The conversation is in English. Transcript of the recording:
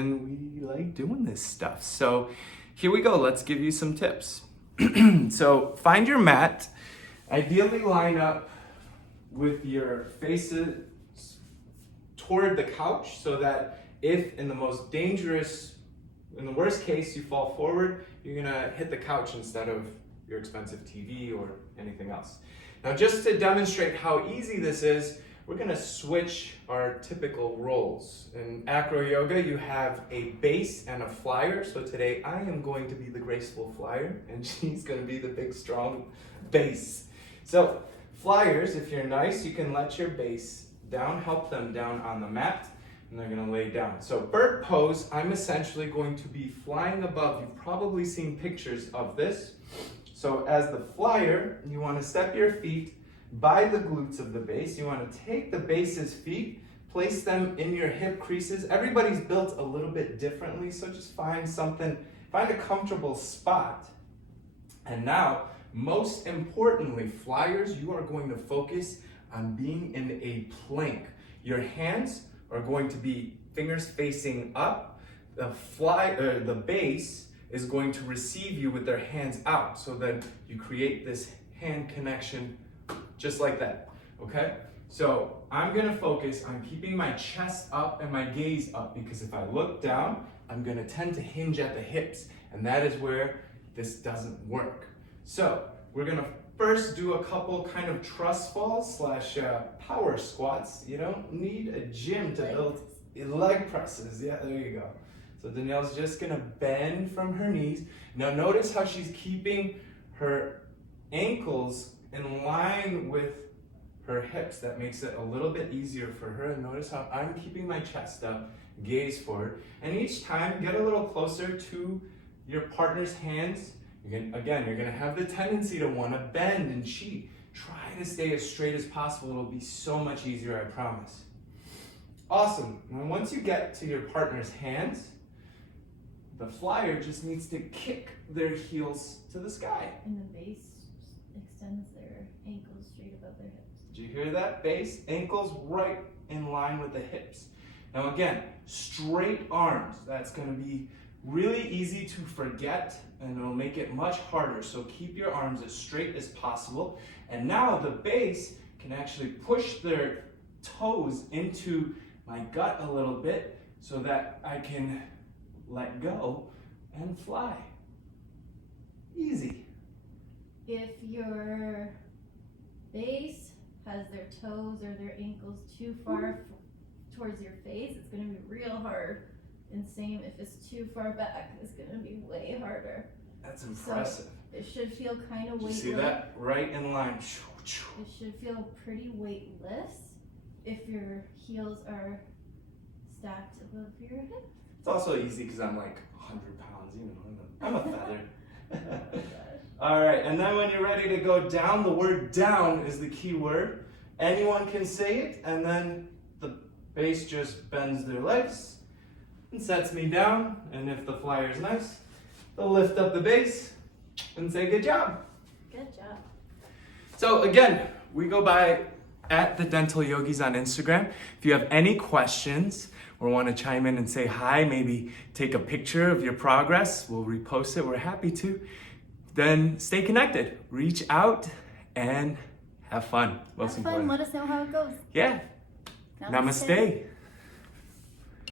and we like doing this stuff. So here we go, let's give you some tips. So find your mat, ideally line up with your faces toward the couch so that if in the worst case you fall forward, you're gonna hit the couch instead of your expensive TV or anything else. Now just to demonstrate how easy this is, we're gonna switch our typical roles. In Acro Yoga, you have a base and a flyer. So today I am going to be the graceful flyer and she's gonna be the big strong base. So flyers, if you're nice, you can let your base down, help them down on the mat, and they're gonna lay down. So bird pose, I'm essentially going to be flying above. You've probably seen pictures of this. So as the flyer, you wanna step your feet by the glutes of the base. You want to take the base's feet, place them in your hip creases. Everybody's built a little bit differently, so just find a comfortable spot. And now, most importantly, flyers, you are going to focus on being in a plank. Your hands are going to be fingers facing up. The base is going to receive you with their hands out, so that you create this hand connection just like that, okay? So I'm gonna focus on keeping my chest up and my gaze up, because if I look down, I'm gonna tend to hinge at the hips, and that is where this doesn't work. So we're gonna first do a couple kind of trust falls / power squats. You don't need a gym to build leg presses. Yeah, there you go. So Danielle's just gonna bend from her knees. Now notice how she's keeping her ankles in line with her hips. That makes it a little bit easier for her. And notice how I'm keeping my chest up, gaze forward. And each time, get a little closer to your partner's hands. You're gonna have the tendency to wanna bend and cheat. Try to stay as straight as possible. It'll be so much easier, I promise. Awesome. Now once you get to your partner's hands, the flyer just needs to kick their heels to the sky. And the base extends their ankles straight above their hips. Did you hear that? Base, ankles right in line with the hips. Now again, straight arms. That's going to be really easy to forget, and it'll make it much harder. So keep your arms as straight as possible. And now the base can actually push their toes into my gut a little bit so that I can let go and fly. Easy. If your base has their toes or their ankles too far towards your face, it's going to be real hard. And same if it's too far back, it's going to be way harder. That's impressive. So it should feel kind of weightless. You see that? Right in line. It should feel pretty weightless if your heels are stacked above your hip. It's also easy because I'm like 100 pounds, you know, I'm a feather. All right, and then when you're ready to go down, the word down is the key word. Anyone can say it, and then the base just bends their legs and sets me down, and if the flyer's nice, they'll lift up the base and say, good job. Good job. So again, we go by @TheDentalYogis on Instagram. If you have any questions or want to chime in and say hi, maybe take a picture of your progress, we'll repost it, we're happy to. Then stay connected, reach out, and have fun. Have fun, let us know how it goes. Yeah. Namaste.